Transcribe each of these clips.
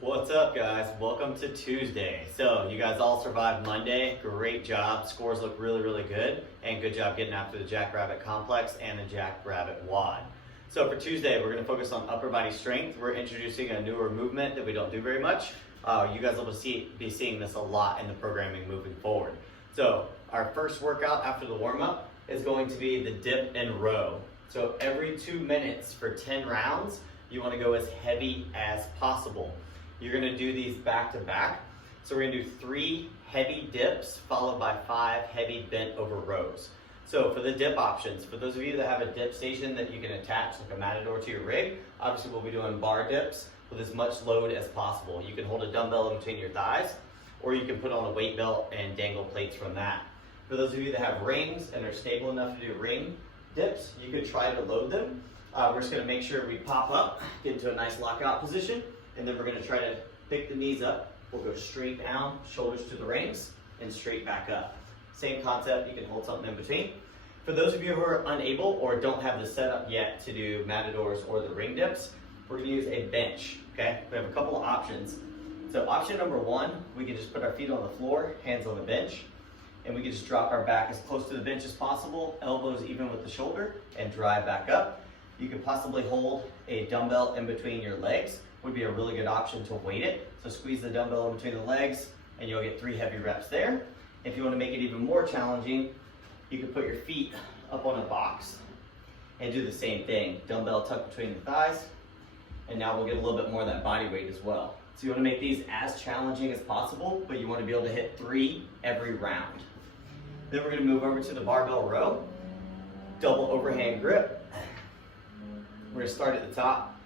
What's up, guys? Welcome to Tuesday. So you guys all survived Monday. Great job. Scores look really good. And good job getting after the Jackrabbit Complex and the Jackrabbit WOD. So for Tuesday, we're going to focus on upper body strength. We're introducing a newer movement that we don't do very much. You guys will be seeing this a lot in the programming moving forward. So our first workout after the warm-up is going to be the dip and row. So every 2 minutes for 10 rounds, you want to go as heavy as possible. You're going to do these back to back. So we're going to do 3 heavy dips followed by 5 heavy bent over rows. So for the dip options, for those of you that have a dip station that you can attach like a Matador to your rig, obviously we'll be doing bar dips with as much load as possible. You can hold a dumbbell in between your thighs, or you can put on a weight belt and dangle plates from that. For those of you that have rings and are stable enough to do ring dips, you could try to load them. We're just going to make sure we pop up, get into a nice lockout position, and then we're going to try to pick the knees up. We'll go straight down, shoulders to the rings, and straight back up. Same concept, you can hold something in between. For those of you who are unable or don't have the setup yet to do Matadors or the ring dips, we're going to use a bench, okay? We have a couple of options. So option number 1, we can just put our feet on the floor, hands on the bench, and we can just drop our back as close to the bench as possible, elbows even with the shoulder, and drive back up. You could possibly hold a dumbbell in between your legs, would be a really good option to weight it. So squeeze the dumbbell in between the legs and you'll get 3 heavy reps there. If you want to make it even more challenging, you can put your feet up on a box and do the same thing. Dumbbell tucked between the thighs, and now we'll get a little bit more of that body weight as well. So you want to make these as challenging as possible, but you want to be able to hit 3 every round. Then we're going to move over to the barbell row. Double overhand grip. We're going to start at the top.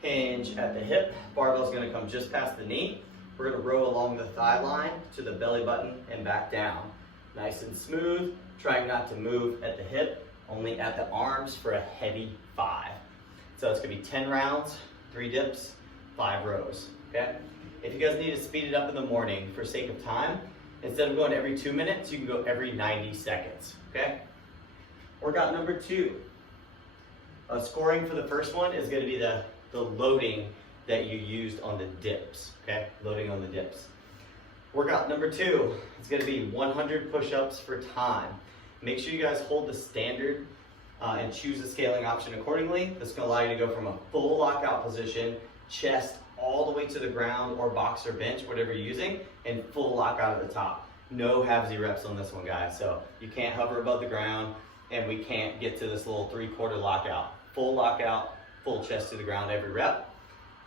Hinge at the hip, barbell's going to come just past the knee. We're going to row along the thigh line to the belly button and back down. Nice and smooth, trying not to move at the hip, only at the arms for a heavy 5. So it's going to be 10 rounds, 3 dips, 5 rows, okay? If you guys need to speed it up in the morning for sake of time, instead of going every 2 minutes, you can go every 90 seconds, okay? Workout number 2. Scoring for the first one is going to be the loading that you used on the dips, okay? Loading on the dips. Workout number 2, it's gonna be 100 push-ups for time. Make sure you guys hold the standard and choose the scaling option accordingly. That's gonna allow you to go from a full lockout position, chest all the way to the ground or box or bench, whatever you're using, and full lockout at the top. No halvesy reps on this one, guys. So you can't hover above the ground and we can't get to this little 3/4 lockout. Full lockout, full chest to the ground every rep.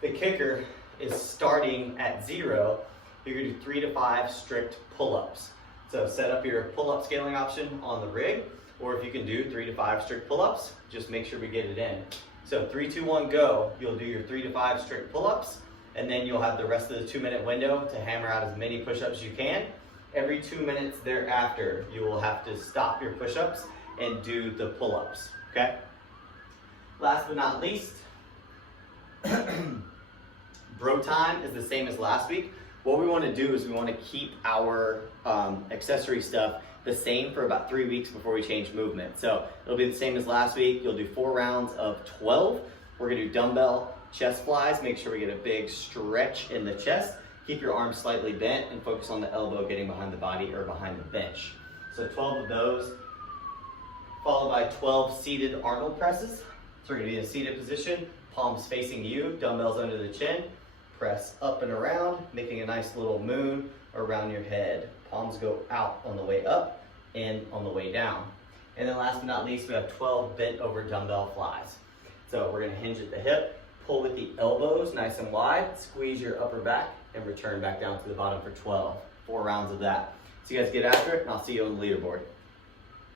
The kicker is starting at 0. You're gonna do 3 to 5 strict pull-ups. So set up your pull-up scaling option on the rig, or if you can do 3 to 5 strict pull-ups, just make sure we get it in. So 3, 2, 1, go. You'll do your 3 to 5 strict pull-ups, and then you'll have the rest of the 2-minute window to hammer out as many push-ups as you can. Every 2 minutes thereafter, you will have to stop your push-ups and do the pull-ups, okay? Last but not least, bro time is the same as last week. What we want to do is we want to keep our accessory stuff the same for about 3 weeks before we change movement. So it'll be the same as last week. You'll do 4 rounds of 12. We're going to do dumbbell chest flies. Make sure we get a big stretch in the chest. Keep your arms slightly bent and focus on the elbow getting behind the body or behind the bench. So 12 of those, followed by 12 seated Arnold presses. So we're going to be in a seated position, palms facing you, dumbbells under the chin, press up and around, making a nice little moon around your head. Palms go out on the way up and on the way down. And then last but not least, we have 12 bent over dumbbell flies. So we're going to hinge at the hip, pull with the elbows nice and wide, squeeze your upper back, and return back down to the bottom for 12. 4 rounds of that. So you guys get after it, and I'll see you on the leaderboard.